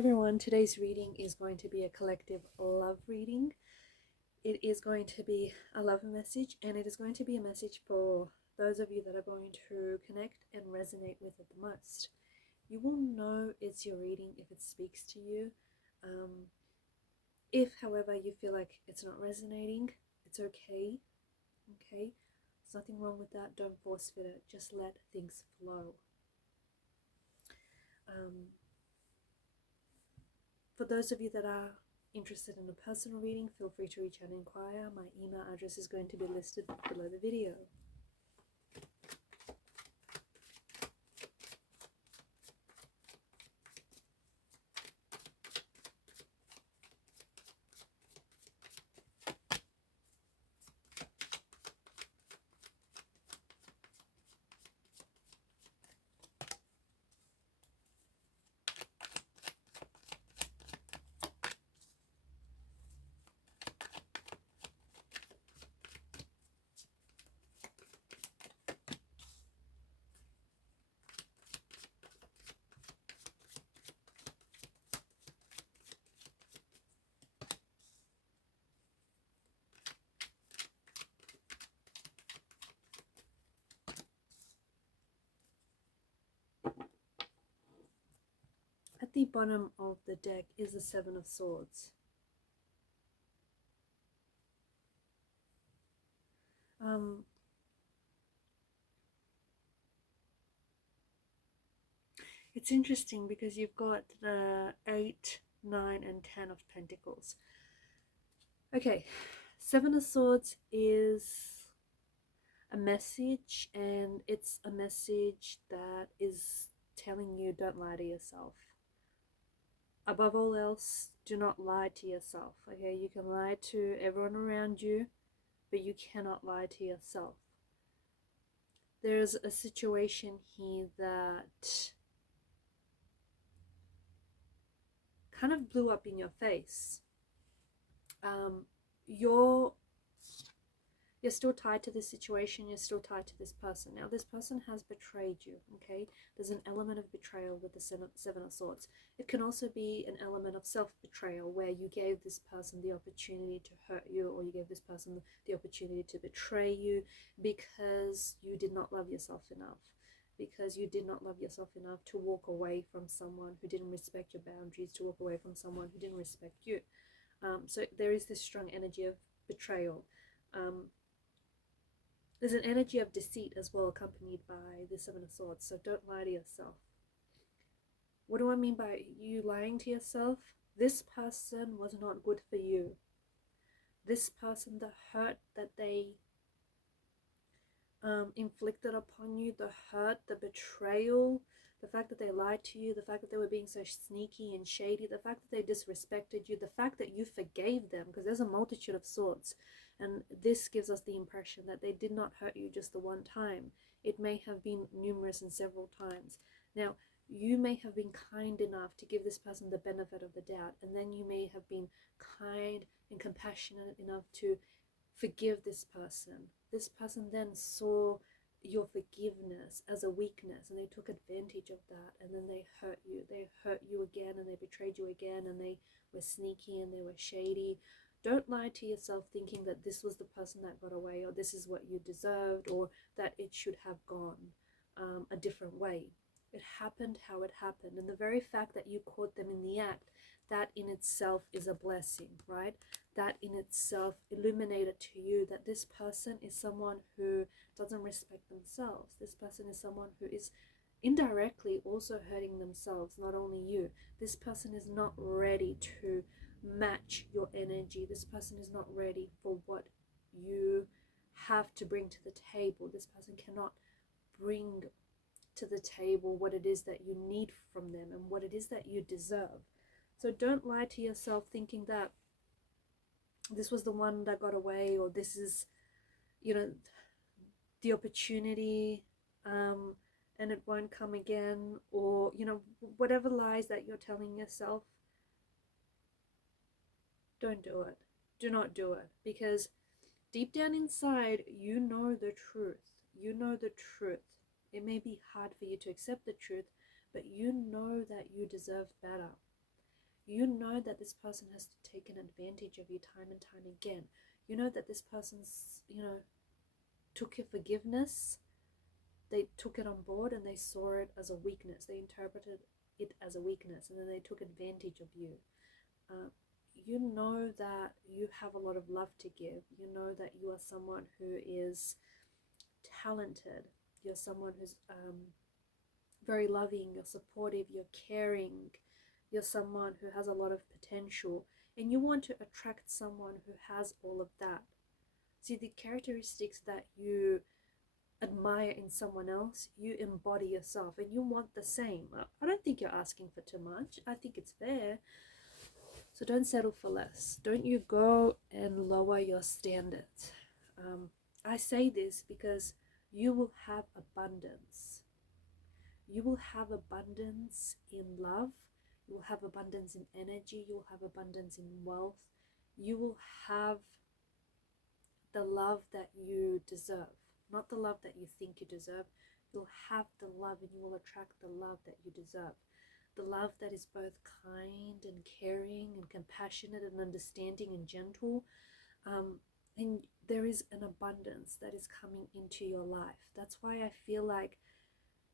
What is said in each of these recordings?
everyone, today's reading is going to be a collective love reading. It is going to be a love message, and it is going to be a message for those of you that are going to connect and resonate with it the most. You will know it's your reading if it speaks to you. If, however, you feel like it's not resonating, it's okay. Okay? There's nothing wrong with that. Don't force fit it. Just let things flow. For those of you that are interested in a personal reading, feel free to reach out and inquire. My email address is going to be listed below the video. At the bottom of the deck is the Seven of Swords. It's interesting because you've got the 8, 9, and 10 of Pentacles. Okay, Seven of Swords is a message, and it's a message that is telling you don't lie to yourself. Above all else, do not lie to yourself. Okay, you can lie to everyone around you, but you cannot lie to yourself. There's a situation here that kind of blew up in your face. You're still tied to this situation, you're still tied to this person. Now, this person has betrayed you, okay? There's an element of betrayal with the Seven of Swords. It can also be an element of self-betrayal, where you gave this person the opportunity to hurt you, or you gave this person the opportunity to betray you because you did not love yourself enough. Because you did not love yourself enough to walk away from someone who didn't respect your boundaries, to walk away from someone who didn't respect you. So there is this strong energy of betrayal. There's an energy of deceit as well, accompanied by the Seven of Swords. So don't lie to yourself. What do I mean by you lying to yourself? This person was not good for you. This person, the hurt that they inflicted upon you, the hurt, the betrayal, the fact that they lied to you, the fact that they were being so sneaky and shady, the fact that they disrespected you, the fact that you forgave them, because there's a multitude of swords. And this gives us the impression that they did not hurt you just the one time. It may have been numerous and several times. Now, you may have been kind enough to give this person the benefit of the doubt, and then you may have been kind and compassionate enough to forgive this person. This person then saw your forgiveness as a weakness, and they took advantage of that, and then they hurt you. They hurt you again, and they betrayed you again, and they were sneaky and they were shady. Don't lie to yourself thinking that this was the person that got away, or this is what you deserved, or that it should have gone a different way. It happened how it happened, and the very fact that you caught them in the act, that in itself is a blessing, right? That in itself illuminated to you that this person is someone who doesn't respect themselves. This person is someone who is indirectly also hurting themselves, not only you. This person is not ready to match your energy. This person is not ready for what you have to bring to the table. This person cannot bring to the table what it is that you need from them and what it is that you deserve. So don't lie to yourself thinking that this was the one that got away, or this is, you know, the opportunity and it won't come again, or, you know, whatever lies that you're telling yourself. Don't do it. Do not do it, because deep down inside, you know the truth. You know the truth. It may be hard for you to accept the truth, but you know that you deserve better. You know that this person has taken advantage of you time and time again. You know that this person's, took your forgiveness, they took it on board and they saw it as a weakness. They interpreted it as a weakness, and then they took advantage of you. You know that you have a lot of love to give. You know that you are someone who is talented. You're someone who's very loving, you're supportive, you're caring, you're someone who has a lot of potential, and you want to attract someone who has all of that. See, the characteristics that you admire in someone else, you embody yourself, and you want the same. I don't think you're asking for too much. I think it's fair. So don't settle for less. Don't you go and lower your standards. I say this because you will have abundance. You will have abundance in love. You will have abundance in energy. You will have abundance in wealth. You will have the love that you deserve, not the love that you think you deserve. You'll have the love, and you will attract the love that you deserve. The love that is both kind and caring and compassionate and understanding and gentle. And there is an abundance that is coming into your life. That's why I feel like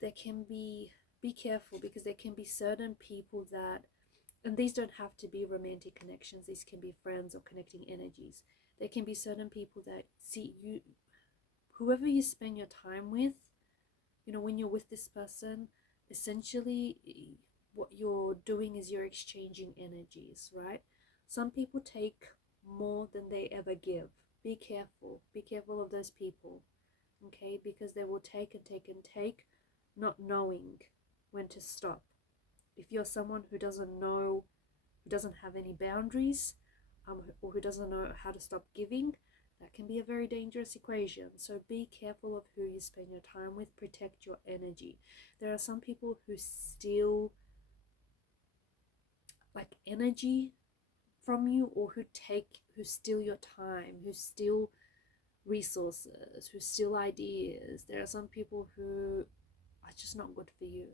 there can be careful, because there can be certain people that, and these don't have to be romantic connections, these can be friends or connecting energies. There can be certain people that see you, whoever you spend your time with, when you're with this person, essentially what you're doing is you're exchanging energies, right? Some people take more than they ever give. Be careful. Be careful of those people, okay? Because they will take and take and take, not knowing when to stop. If you're someone who doesn't know, who doesn't have any boundaries, or who doesn't know how to stop giving, that can be a very dangerous equation. So be careful of who you spend your time with. Protect your energy. There are some people who steal like energy from you, or who steal your time, who steal resources, who steal ideas. There are some people who are just not good for you.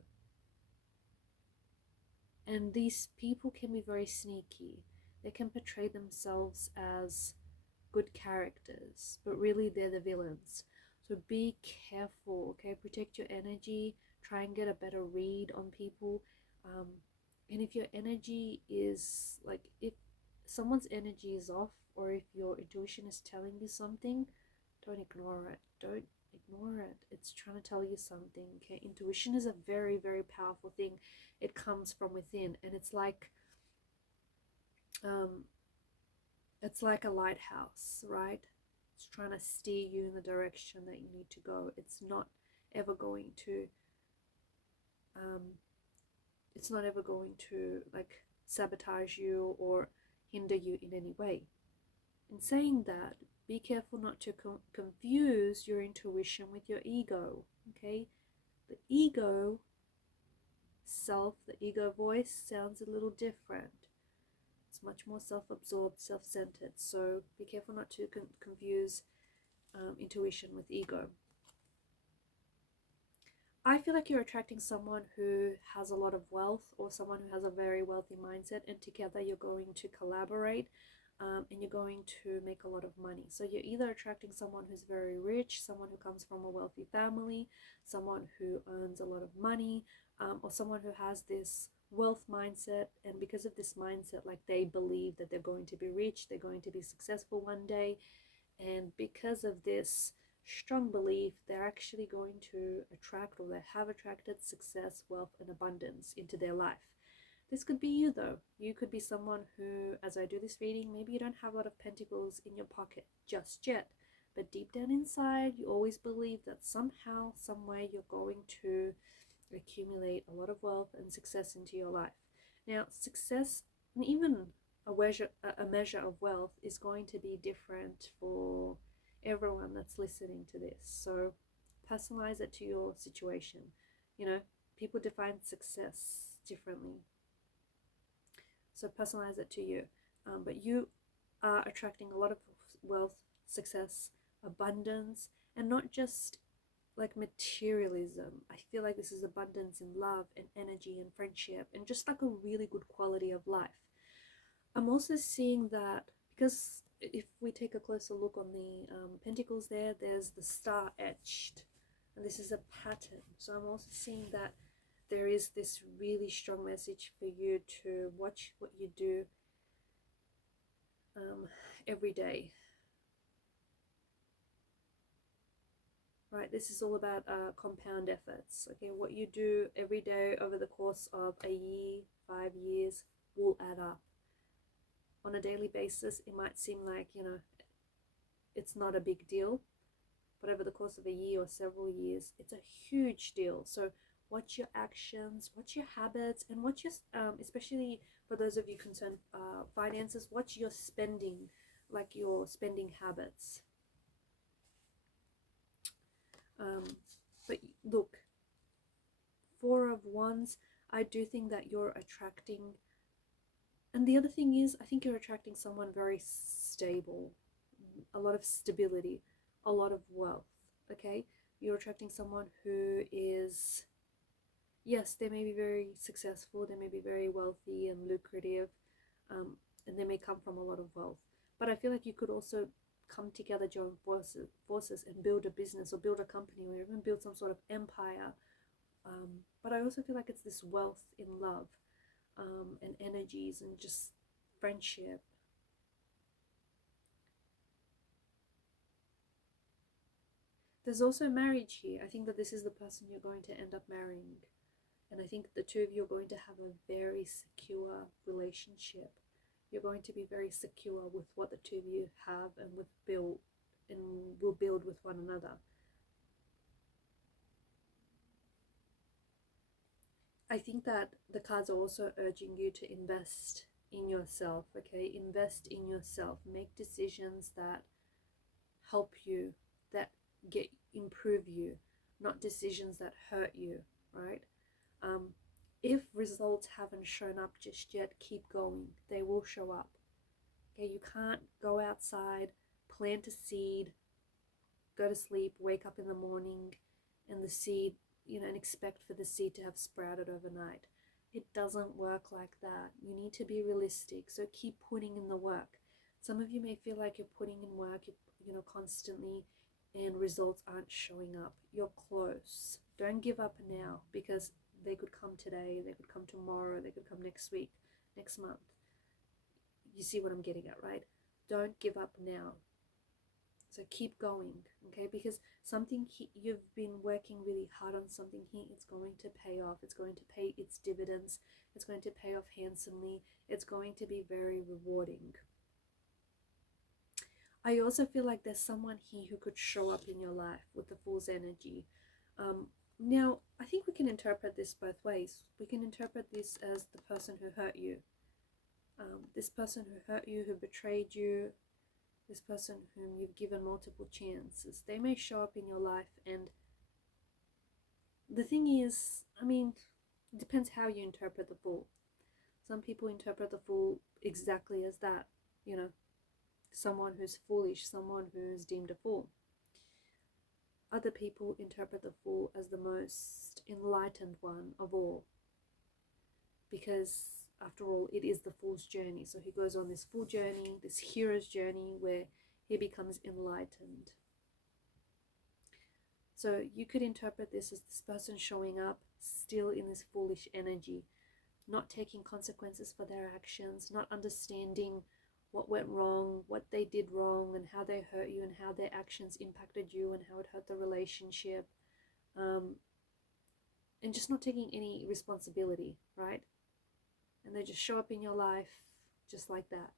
And these people can be very sneaky. They can portray themselves as good characters, but really they're the villains. So be careful, okay? Protect your energy. Try and get a better read on people. And if your energy is like, if someone's energy is off, or if your intuition is telling you something, don't ignore it. Don't ignore it. It's trying to tell you something, okay? Intuition is a very, very powerful thing. It comes from within, and it's like a lighthouse, right? It's trying to steer you in the direction that you need to go. It's not ever going to like sabotage you or hinder you in any way. In saying that, be careful not to confuse your intuition with your ego, okay? The ego self, the ego voice sounds a little different. It's much more self-absorbed, self-centered. So be careful not to confuse intuition with ego. I feel like you're attracting someone who has a lot of wealth, or someone who has a very wealthy mindset, and together you're going to collaborate, and you're going to make a lot of money. So you're either attracting someone who's very rich, someone who comes from a wealthy family, someone who earns a lot of money, or someone who has this wealth mindset, and because of this mindset, like, they believe that they're going to be rich, they're going to be successful one day, and because of this strong belief, they're actually going to attract, or they have attracted, success, wealth, and abundance into their life. This could be you though. You could be someone who, as I do this reading, maybe you don't have a lot of pentacles in your pocket just yet, but deep down inside you always believe that somehow, some way, you're going to accumulate a lot of wealth and success into your life. Now, success, and even a measure of wealth, is going to be different for everyone that's listening to this. So personalize it to your situation. People define success differently, so personalize it to you. But you are attracting a lot of wealth, success, abundance, and not just like materialism. I feel like this is abundance in love and energy and friendship and just like a really good quality of life. I'm also seeing that because if we take a closer look on the pentacles there, there's the star etched, and this is a pattern. So I'm also seeing that there is this really strong message for you to watch what you do every day. Right, this is all about compound efforts. Okay, what you do every day over the course of a year, 5 years, will add up. On a daily basis, it might seem like, you know, it's not a big deal, but over the course of a year or several years, it's a huge deal. So watch your actions, watch your habits, and watch your, especially for those of you concerned finances, watch your spending, like your spending habits. But look, 4 of Wands, I do think that you're attracting, and the other thing is, I think you're attracting someone very stable, a lot of stability, a lot of wealth, okay? You're attracting someone who is, yes, they may be very successful, they may be very wealthy and lucrative, and they may come from a lot of wealth, but I feel like you could also come together, join forces and build a business or build a company or even build some sort of empire. But I also feel like it's this wealth in love and energies and just friendship. There's also marriage here. I think that this is the person you're going to end up marrying. And I think the two of you are going to have a very secure relationship. You're going to be very secure with what the two of you have and will build with one another. I think that the cards are also urging you to invest in yourself, okay? Invest in yourself. Make decisions that help you, that improve you, not decisions that hurt you, right? If results haven't shown up just yet, keep going. They will show up. Okay, you can't go outside, plant a seed, go to sleep, wake up in the morning, and the seed, you know, and expect for the seed to have sprouted overnight. It doesn't work like that. You need to be realistic. So keep putting in the work. Some of you may feel like you're putting in work, you know, constantly, and results aren't showing up. You're close. Don't give up now, because they could come today, they could come tomorrow, they could come next week, next month. You see what I'm getting at, right? Don't give up now. So keep going, okay? Because something you've been working really hard on something here, it's going to pay off. It's going to pay its dividends. It's going to pay off handsomely. It's going to be very rewarding. I also feel like there's someone here who could show up in your life with the Fool's energy. Now, I think we can interpret this both ways. We can interpret this as the person who hurt you. This person who hurt you, who betrayed you, this person whom you've given multiple chances. They may show up in your life, and the thing is, I mean, it depends how you interpret the Fool. Some people interpret the Fool exactly as that, you know, someone who's foolish, someone who's deemed a fool. Other people interpret the Fool as the most enlightened one of all, because after all, it is the Fool's journey. So he goes on this Fool journey, this hero's journey, where he becomes enlightened. So you could interpret this as this person showing up still in this foolish energy, not taking consequences for their actions, not understanding what went wrong, what they did wrong, and how they hurt you, and how their actions impacted you, and how it hurt the relationship, and just not taking any responsibility, right? And they just show up in your life just like that.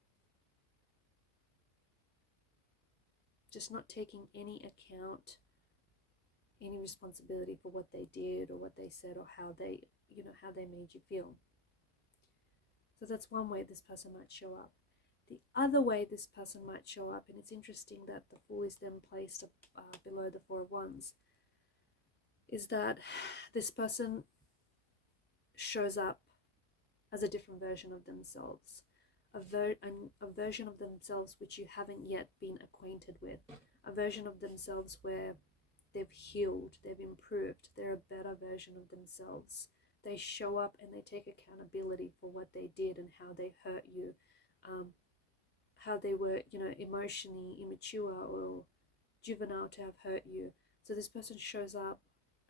Just not taking any account, any responsibility for what they did or what they said or how they, you know, how they made you feel. So that's one way this person might show up. The other way this person might show up, and it's interesting that the Fool is then placed below the Four of Wands, is that this person shows up as a different version of themselves, a version of themselves which you haven't yet been acquainted with, a version of themselves where they've healed, they've improved, they're a better version of themselves. They show up and they take accountability for what they did and how they hurt you, how they were, emotionally immature or juvenile to have hurt you. So this person shows up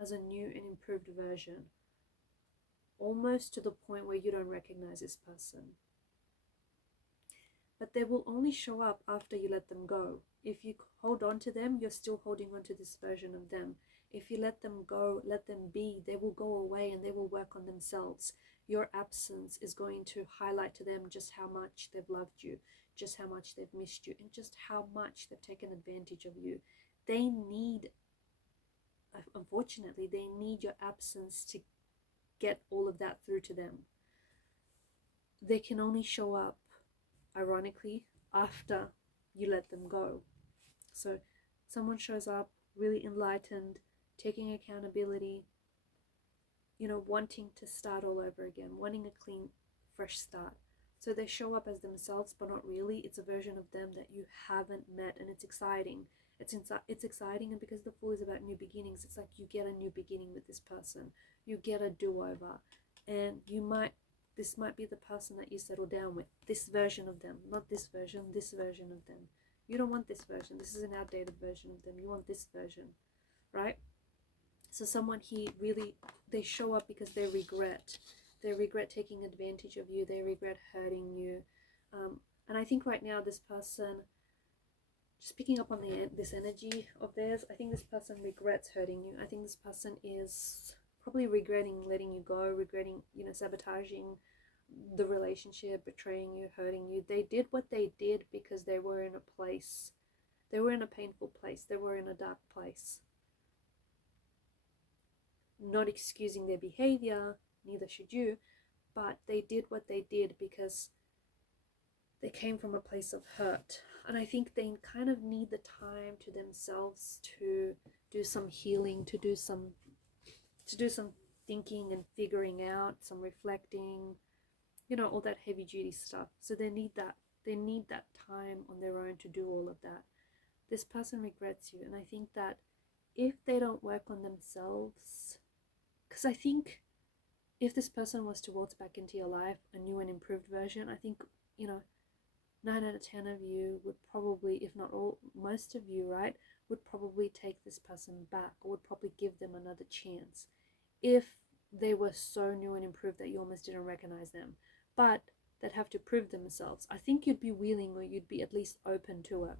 as a new and improved version, almost to the point where you don't recognize this person. But they will only show up after you let them go. If you hold on to them, you're still holding on to this version of them. If you let them go, let them be, they will go away and they will work on themselves. Your absence is going to highlight to them just how much they've loved you, just how much they've missed you, and just how much they've taken advantage of you. They need, unfortunately, they need your absence to get all of that through to them. They can only show up, ironically, after you let them go. So someone shows up really enlightened, taking accountability, wanting to start all over again, wanting a clean, fresh start. So they show up as themselves, but not really. It's a version of them that you haven't met, and it's exciting. It's exciting, and because the Fool is about new beginnings, it's like you get a new beginning with this person. You get a do-over, and this might be the person that you settle down with. This version of them, not this version of them. You don't want this version. This is an outdated version of them. You want this version, right? So someone here really, they show up because they regret. They regret taking advantage of you. They regret hurting you. And I think right now this person, just picking up on this energy of theirs, I think this person regrets hurting you. I think this person is probably regretting letting you go, regretting, sabotaging the relationship, betraying you, hurting you. They did what they did because they were in a place. They were in a painful place. They were in a dark place. Not excusing their behavior, neither should you, but they did what they did because they came from a place of hurt. And I think they kind of need the time to themselves to do some healing, to do some thinking and figuring out, some reflecting, all that heavy duty stuff. So they need that time on their own to do all of that. This person regrets you, and I think that if they don't work on themselves, because I think if this person was to waltz back into your life, a new and improved version, I think, 9 out of 10 of you would probably, if not all, most of you, right, would probably take this person back, or would probably give them another chance if they were so new and improved that you almost didn't recognize them. But they'd have to prove themselves. I think you'd be willing, or you'd be at least open to it.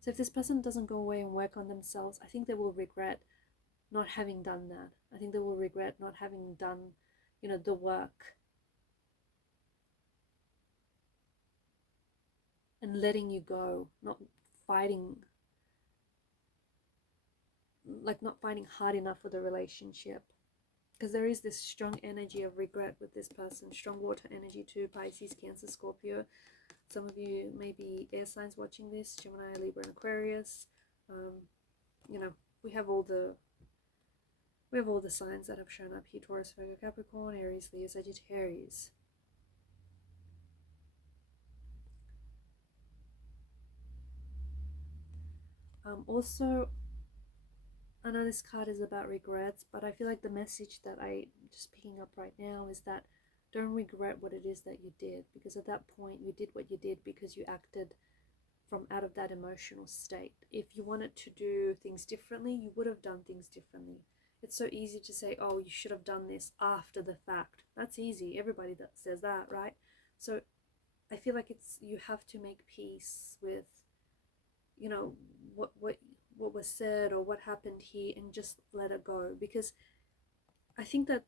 So if this person doesn't go away and work on themselves, I think they will regret not having done that. I think they will regret not having done, the work and letting you go, not fighting hard enough for the relationship. Because there is this strong energy of regret with this person, strong water energy too, Pisces, Cancer, Scorpio. Some of you may be air signs watching this, Gemini, Libra, and Aquarius. We have all the signs that have shown up here: Taurus, Virgo, Capricorn, Aries, Leo, Sagittarius. Also, I know this card is about regrets, but I feel like the message that I'm just picking up right now is that don't regret what it is that you did, because at that point you did what you did because you acted from out of that emotional state. If you wanted to do things differently, you would have done things differently. It's so easy to say, oh, you should have done this after the fact. That's easy. Everybody that says that, right? So I feel like you have to make peace with, what was said or what happened here, and just let it go, because I think that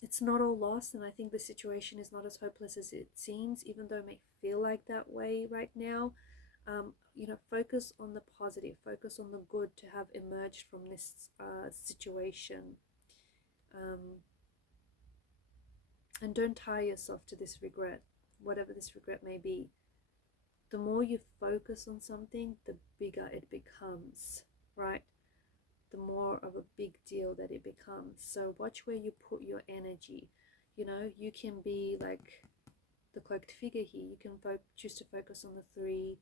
it's not all lost, and I think the situation is not as hopeless as it seems, even though it may feel like that way right now. Focus on the positive, focus on the good to have emerged from this situation, and don't tie yourself to this regret, whatever this regret may be. The more you focus on something, the bigger it becomes, right? The more of a big deal that it becomes. So watch where you put your energy. You can be like the cloaked figure here. You can choose to focus on the 3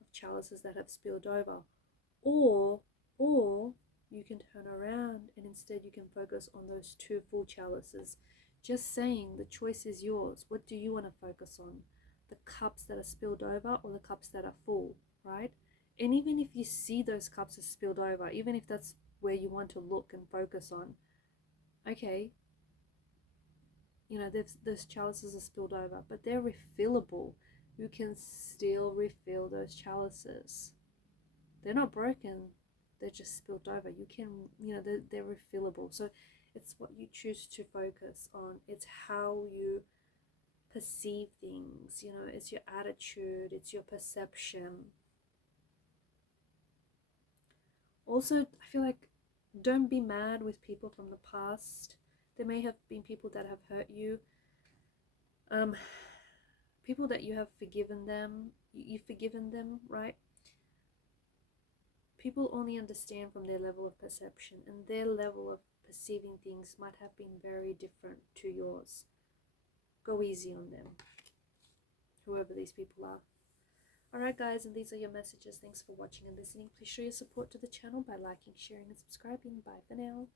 of chalices that have spilled over. Or Or you can turn around and instead you can focus on those 2 full chalices. Just saying, the choice is yours. What do you want to focus on? The cups that are spilled over or the cups that are full, right? And even if you see those cups are spilled over, even if that's where you want to look and focus on, okay, you know, those chalices are spilled over, but they're refillable. You can still refill those chalices. They're not broken, they're just spilled over. You can, you know, they're refillable. So it's what you choose to focus on. It's how you perceive things, you know, it's your attitude, it's your perception. Also, I feel like don't be mad with people from the past. There may have been people that have hurt you, people that you have forgiven them, you've forgiven them, right? People only understand from their level of perception, and their level of perceiving things might have been very different to yours. Go easy on them, whoever these people are. Alright guys, and these are your messages. Thanks for watching and listening. Please show your support to the channel by liking, sharing and subscribing. Bye for now.